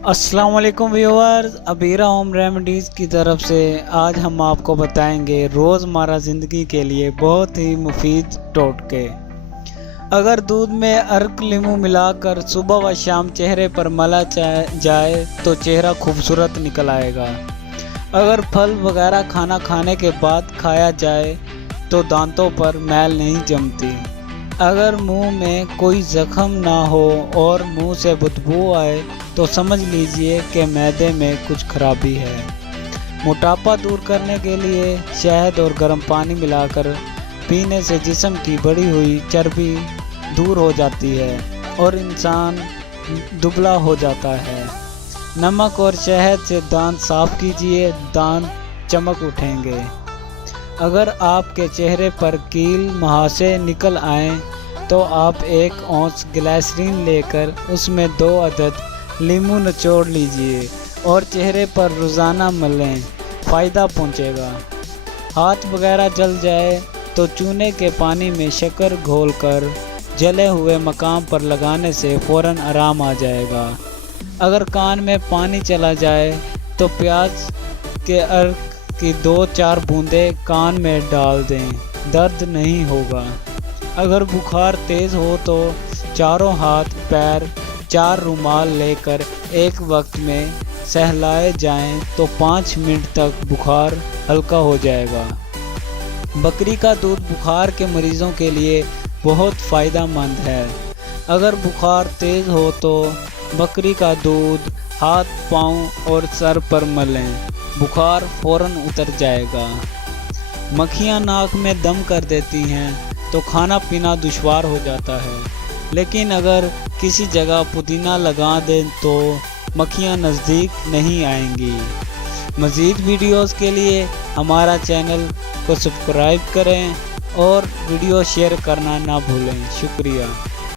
अस्सलाम वालेकुम viewers, Abira home remedies की तरफ से आज हम आपको बताएंगे रोज़मर्रा ज़िंदगी के लिए बहुत ही मुफीद टोटके। अगर दूध में अर्क लीमू मिलाकर सुबह व शाम चेहरे पर मला जाए तो चेहरा खूबसूरत निकल आएगा। अगर फल वगैरह खाना खाने के बाद खाया जाए तो दांतों पर मैल नहीं जमती। अगर मुंह में कोई ज़ख्म ना हो और मुंह से बदबू आए तो समझ लीजिए कि मैदे में कुछ खराबी है। मोटापा दूर करने के लिए शहद और गर्म पानी मिलाकर पीने से जिस्म की बढ़ी हुई चर्बी दूर हो जाती है और इंसान दुबला हो जाता है। नमक और शहद से दांत साफ कीजिए, दांत चमक उठेंगे। अगर आपके चेहरे पर कील मुहासे निकल आए तो आप 1 औंस ग्लिसरीन लेकर उसमें 2 अदद लीमू निचोड़ लीजिए और चेहरे पर रोज़ाना मलें, फ़ायदा पहुंचेगा। हाथ वगैरह जल जाए तो चूने के पानी में शक्कर घोलकर जले हुए मकाम पर लगाने से फ़ौरन आराम आ जाएगा। अगर कान में पानी चला जाए तो प्याज के अर्क की 2-4 बूंदें कान में डाल दें, दर्द नहीं होगा। अगर बुखार तेज़ हो तो चारों हाथ पैर 4 रुमाल लेकर एक वक्त में सहलाए जाएं तो 5 मिनट तक बुखार हल्का हो जाएगा। बकरी का दूध बुखार के मरीज़ों के लिए बहुत फ़ायदेमंद है। अगर बुखार तेज़ हो तो बकरी का दूध हाथ, पाँव और सर पर मलें, बुखार फ़ौरन उतर जाएगा। मक्खियाँ नाक में दम कर देती हैं तो खाना पीना दुश्वार हो जाता है, लेकिन अगर किसी जगह पुदीना लगा दें तो मक्खियाँ नज़दीक नहीं आएंगी। मज़ीद वीडियोस के लिए हमारा चैनल को सब्सक्राइब करें और वीडियो शेयर करना ना भूलें। शुक्रिया।